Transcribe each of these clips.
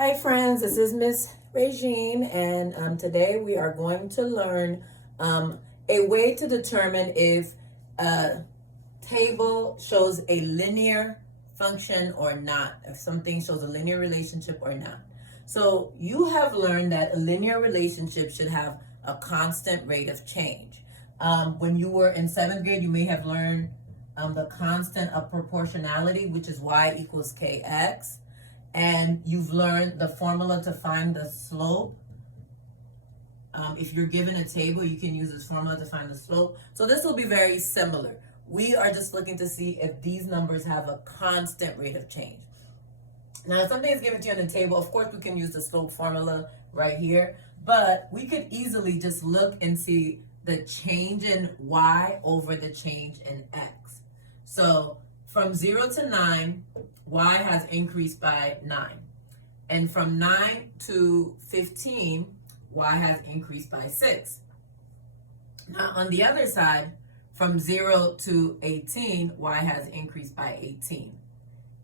Hi friends, this is Miss Regine, and today we are going to learn a way to determine if a table shows a linear function or not, if something shows a linear relationship or not. So you have learned that a linear relationship should have a constant rate of change. When you were in 7th grade, you may have learned the constant of proportionality, which is y equals kx. And you've learned the formula to find the slope. If you're given a table, you can use this formula to find the slope. So this will be very similar. We are just looking to see if these numbers have a constant rate of change. Now, if something is given to you on the table, of course, we can use the slope formula right here. But we could easily just look and see the change in y over the change in x. So from 0 to 9, y has increased by 9. And from 9 to 15, y has increased by 6. Now, on the other side, from 0 to 18, y has increased by 18.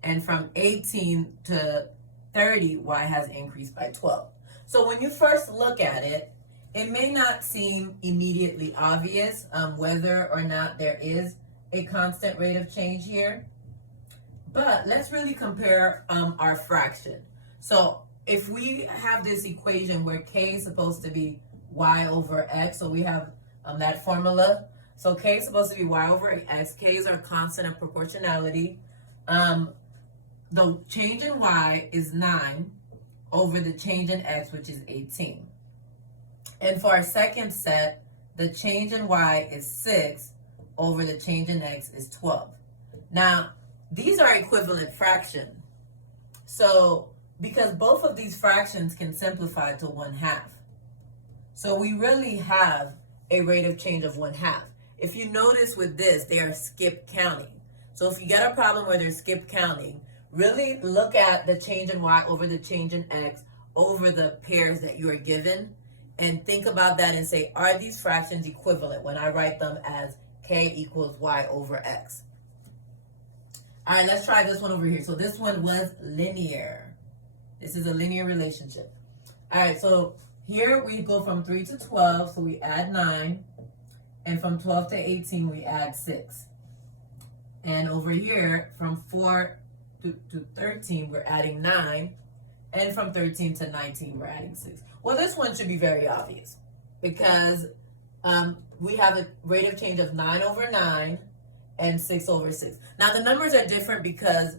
And from 18 to 30, y has increased by 12. So when you first look at it, it may not seem immediately obvious whether or not there is a constant rate of change here. But let's really compare our fraction. So if we have this equation where k is supposed to be y over x, so we have that formula. So k is supposed to be y over x. K is our constant of proportionality. The change in y is 9 over the change in x, which is 18. And for our second set, the change in y is 6 over the change in x is 12. Now, these are equivalent fractions. So, because both of these fractions can simplify to 1/2. So we really have a rate of change of 1/2. If you notice with this, they are skip counting. So if you get a problem where they're skip counting, really look at the change in y over the change in x over the pairs that you are given, and think about that and say, are these fractions equivalent when I write them as k equals y over x? All right, let's try this one over here. So this one was linear. This is a linear relationship. All right, so here we go from 3 to 12, so we add 9. And from 12 to 18, we add 6. And over here, from 4 to 13, we're adding 9. And from 13 to 19, we're adding 6. Well, this one should be very obvious because we have a rate of change of 9 over 9 and 6 over 6. Now, the numbers are different because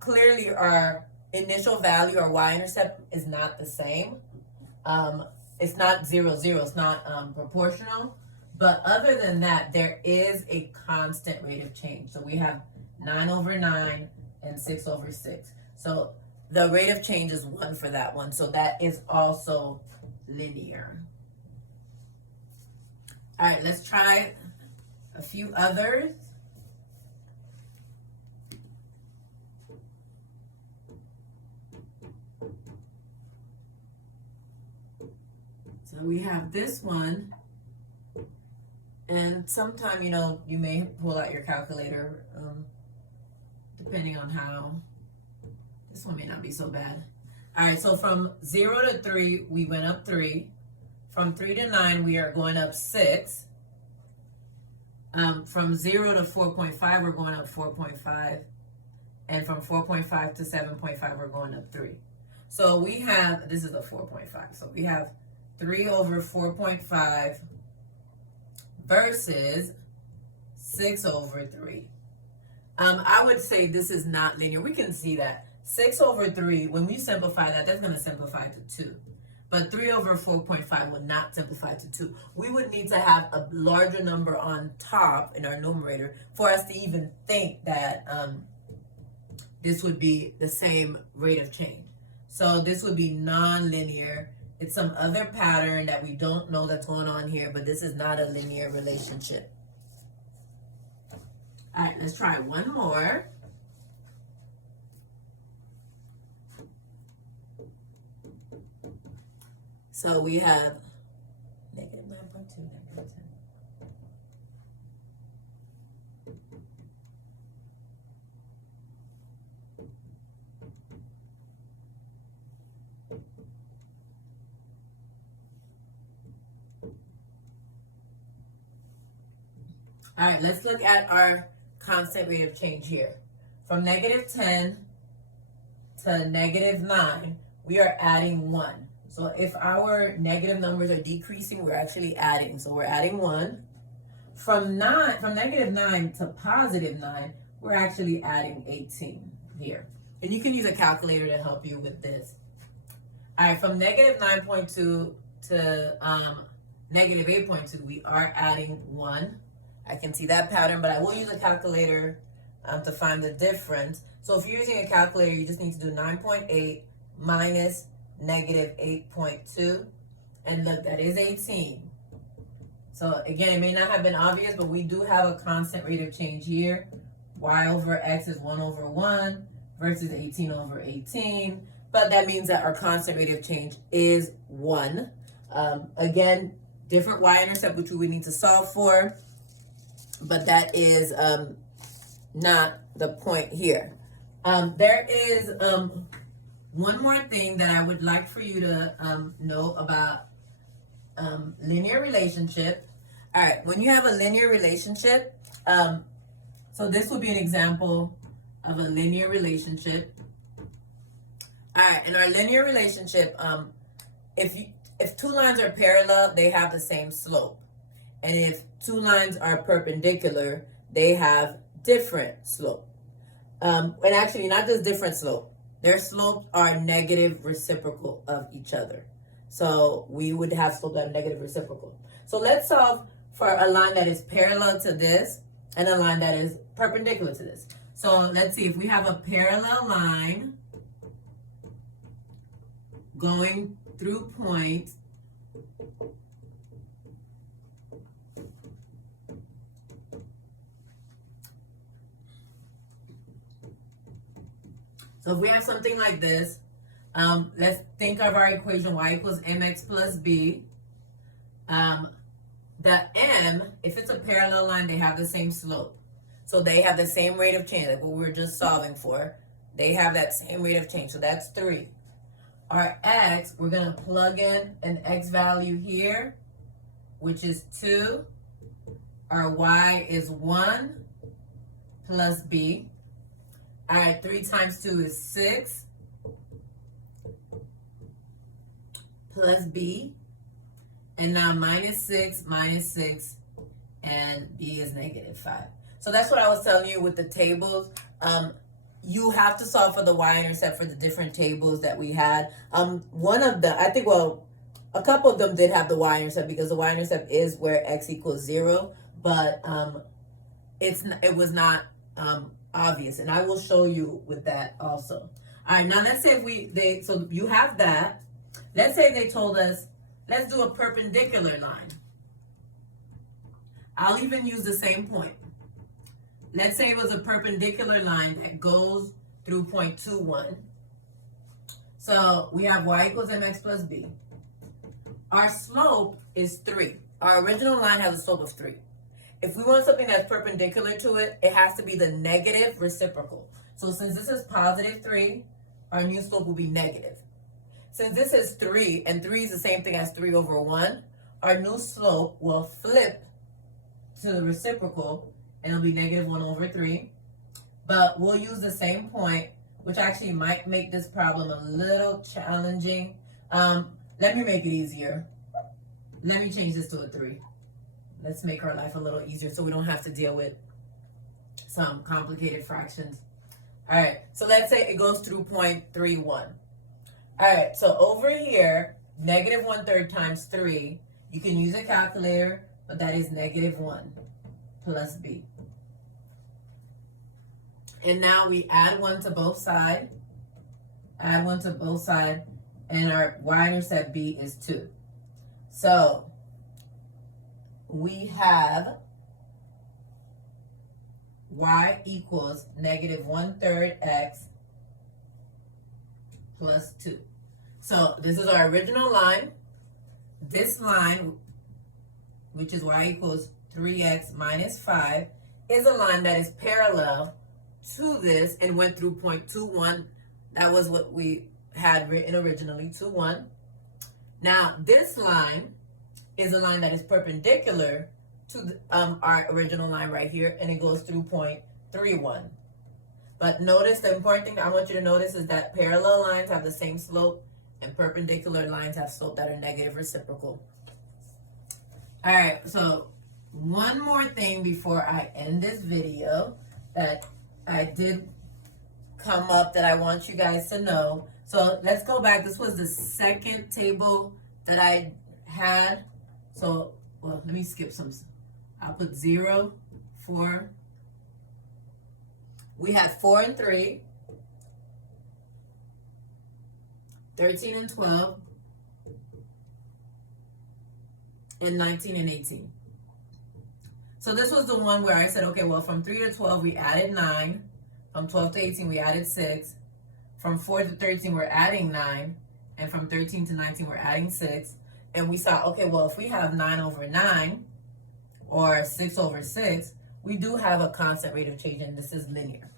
clearly our initial value, our y-intercept, is not the same. It's not 0, 0. It's not proportional. But other than that, there is a constant rate of change. So we have 9 over 9 and 6 over 6. So the rate of change is 1 for that one. So that is also linear. All right, let's try a few others. So we have this one, and sometime, you may pull out your calculator, depending on how, this one may not be so bad. All right, so from 0 to 3, we went up 3. From 3 to 9, we are going up 6. From 0 to 4.5, we're going up 4.5. And from 4.5 to 7.5, we're going up 3. So we have, this is a 4.5. So we have 3 over 4.5 versus 6 over 3. I would say this is not linear. We can see that. 6 over 3, when we simplify that, that's going to simplify to 2. But 3 over 4.5 would not simplify to 2. We would need to have a larger number on top in our numerator for us to even think that this would be the same rate of change. So this would be non-linear. It's some other pattern that we don't know that's going on here, but this is not a linear relationship. All right, let's try one more. So we have negative 9.2, negative 10. All right, let's look at our constant rate of change here. From negative 10 to negative 9, we are adding 1. So if our negative numbers are decreasing, we're actually adding. So we're adding 1. From negative 9 to positive 9, we're actually adding 18 here. And you can use a calculator to help you with this. All right, from negative 9.2 to negative 8.2, we are adding 1. I can see that pattern, but I will use a calculator to find the difference. So if you're using a calculator, you just need to do 9.8 minus negative 8.2. And look, that is 18. So again, it may not have been obvious, but we do have a constant rate of change here. Y over X is 1 over 1 versus 18 over 18. But that means that our constant rate of change is 1. Again, different y-intercept, which we would need to solve for. But that is not the point here. There is one more thing that I would like for you to know about linear relationship. All right, when you have a linear relationship, so this would be an example of a linear relationship. All right, in our linear relationship, if two lines are parallel, they have the same slope. And if two lines are perpendicular, they have different slope. And actually, not just different slope. Their slopes are negative reciprocal of each other. So we would have slope that are negative reciprocal. So let's solve for a line that is parallel to this and a line that is perpendicular to this. So let's see, if we have a parallel line going through point So if we have something like this, let's think of our equation y equals mx plus b. The m, if it's a parallel line, they have the same slope. So they have the same rate of change, like what we were just solving for. They have that same rate of change, so that's 3. Our x, we're going to plug in an x value here, which is 2. Our y is 1 plus b. All right, 3 times 2 is 6 plus b. And now minus 6, and b is negative 5. So that's what I was telling you with the tables. You have to solve for the y-intercept for the different tables that we had. One of the, I think, well, a couple of them did have the y-intercept because the y-intercept is where x equals 0, but it was not obvious, and I will show you with that also. All right, now let's say so you have that. Let's say they told us, let's do a perpendicular line. I'll even use the same point. Let's say it was a perpendicular line that goes through point 2, 1. So we have y equals mx plus b. Our slope is 3. Our original line has a slope of 3. If we want something that's perpendicular to it, it has to be the negative reciprocal. So since this is positive 3, our new slope will be negative. Since this is 3, and 3 is the same thing as 3 over 1, our new slope will flip to the reciprocal, and it'll be negative 1 over 3. But we'll use the same point, which actually might make this problem a little challenging. Let me make it easier. Let me change this to a 3. Let's make our life a little easier so we don't have to deal with some complicated fractions. All right, so let's say it goes through point 3, 1. All right, so over here, negative 1/3 times 3, you can use a calculator, but that is negative 1 plus b. And now we add 1 to both sides, and our y-intercept b is 2. So we have y equals negative 1/3 x plus 2. So this is our original line. This line, which is y equals 3x minus 5, is a line that is parallel to this and went through point 2, 1. That was what we had written originally, 2, 1. Now, this line is a line that is perpendicular to our original line right here, and it goes through point 3, 1. But notice, the important thing that I want you to notice is that parallel lines have the same slope and perpendicular lines have slope that are negative reciprocal. All right, so one more thing before I end this video that I did come up that I want you guys to know. So let's go back. This was the second table that I had. So, well, let me skip some. I'll put 0, 4. We had 4 and 3, 13 and 12, and 19 and 18. So this was the one where I said, okay, well, from 3 to 12, we added 9. From 12 to 18, we added 6. From 4 to 13, we're adding 9. And from 13 to 19, we're adding 6. And we saw, okay, well, if we have 9 over 9 or 6 over 6, we do have a constant rate of change, and this is linear.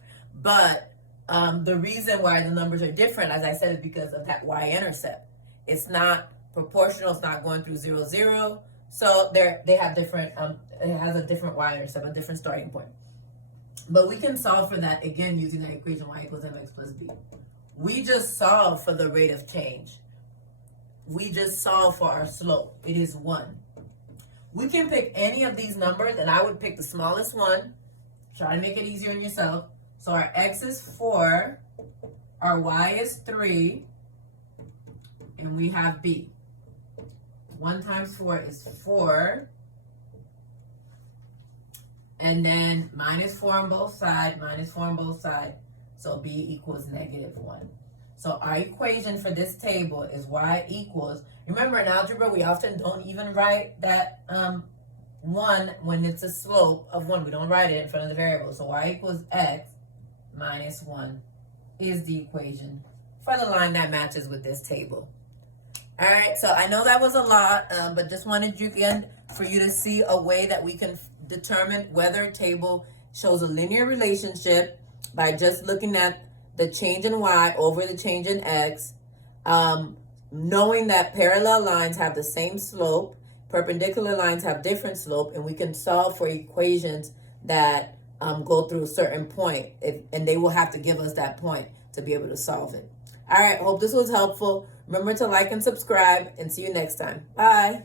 But the reason why the numbers are different, as I said, is because of that y-intercept. It's not proportional. It's not going through 0, 0. So they have different, it has a different y-intercept, a different starting point. But we can solve for that, again, using that equation y equals mx plus b. We just solve for the rate of change. We just solve for our slope. It is 1. We can pick any of these numbers, and I would pick the smallest one. Try to make it easier on yourself. So our x is 4, our y is 3, and we have b. 1 times 4 is 4. And then minus 4 on both sides, minus 4 on both sides. So b equals negative 1. So our equation for this table is y equals, remember in algebra, we often don't even write that 1 when it's a slope of 1. We don't write it in front of the variable. So y equals x minus 1 is the equation for the line that matches with this table. All right, so I know that was a lot, but just wanted you again for you to see a way that we can determine whether a table shows a linear relationship by just looking at the change in y over the change in x, knowing that parallel lines have the same slope, perpendicular lines have different slope, and we can solve for equations that go through a certain point, and they will have to give us that point to be able to solve it. All right, hope this was helpful. Remember to like and subscribe, and see you next time. Bye.